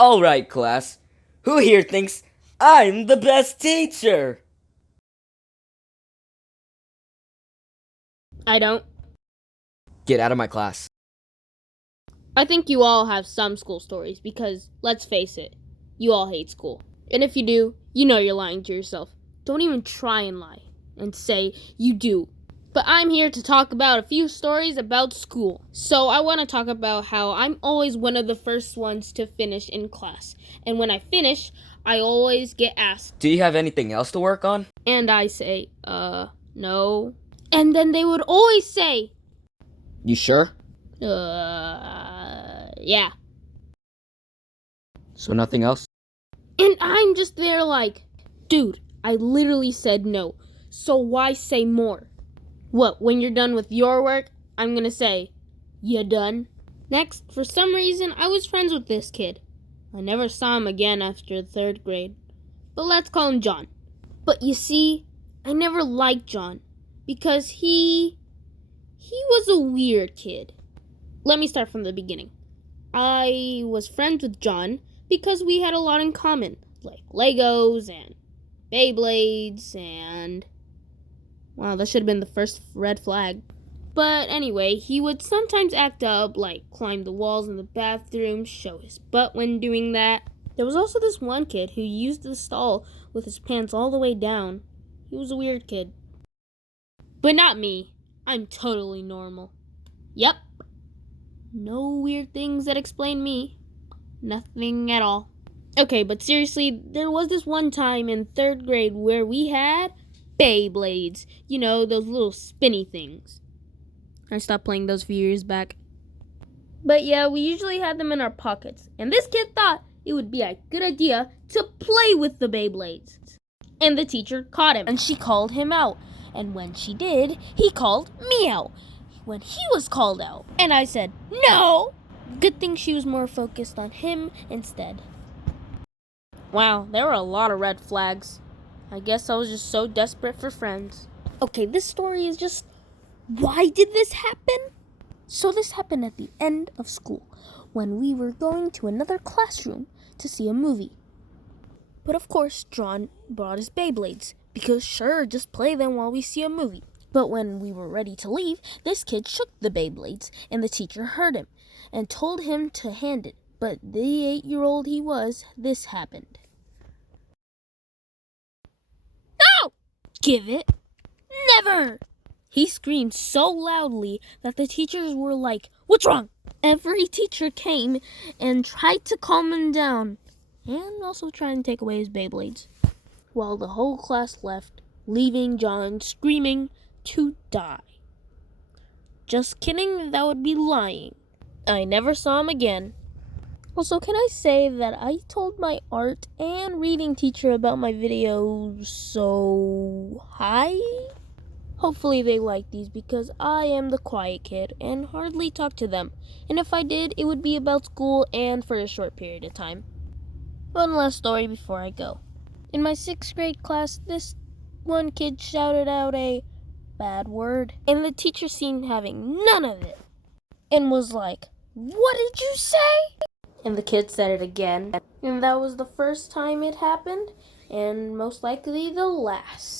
Alright, class. Who here thinks I'm the best teacher? I don't. Get out of my class. I think you all have some school stories because, let's face it, you all hate school. And if you do, you know you're lying to yourself. Don't even try and lie and say you do. But I'm here to talk about a few stories about school. So I want to talk about how I'm always one of the first ones to finish in class. And when I finish, I always get asked. Do you have anything else to work on? And I say, no. And then they would always say, You sure? yeah. So nothing else? And I'm just there like, dude, I literally said no. So why say more? What, when you're done with your work, I'm gonna say, you done? Next, for some reason, I was friends with this kid. I never saw him again after 3rd grade. But let's call him John. But you see, I never liked John because he was a weird kid. Let me start from the beginning. I was friends with John because we had a lot in common, like Legos and Beyblades and... Wow, that should have been the first red flag. But anyway, he would sometimes act up, like climb the walls in the bathroom, show his butt when doing that. There was also this one kid who used the stall with his pants all the way down. He was a weird kid. But not me. I'm totally normal. Yep. No weird things that explain me. Nothing at all. Okay, but seriously, there was this one time in 3rd grade where we had Beyblades. You know, those little spinny things. I stopped playing those a few years back. But yeah, we usually had them in our pockets. And this kid thought it would be a good idea to play with the Beyblades. And the teacher caught him. And she called him out. And when she did, he called me out. When he was called out. And I said, no! Good thing she was more focused on him instead. Wow, there were a lot of red flags. I guess I was just so desperate for friends. Okay, this story is just... Why did this happen? So this happened at the end of school, when we were going to another classroom to see a movie. But of course, John brought his Beyblades, because sure, just play them while we see a movie. But when we were ready to leave, this kid shook the Beyblades, and the teacher heard him, and told him to hand it. But the 8-year-old he was, this happened. No! Give it. Never! He screamed so loudly that the teachers were like, what's wrong? Every teacher came and tried to calm him down, and also tried to take away his Beyblades, while the whole class left, leaving John screaming to die. Just kidding, that would be lying. I never saw him again. Also, can I say that I told my art and reading teacher about my videos, so hi? Hopefully they like these because I am the quiet kid and hardly talk to them. And if I did, it would be about school and for a short period of time. One last story before I go. In my 6th grade class, this one kid shouted out a bad word, and the teacher seemed having none of it and was like, what did you say? And the kid said it again, and that was the first time it happened and most likely the last.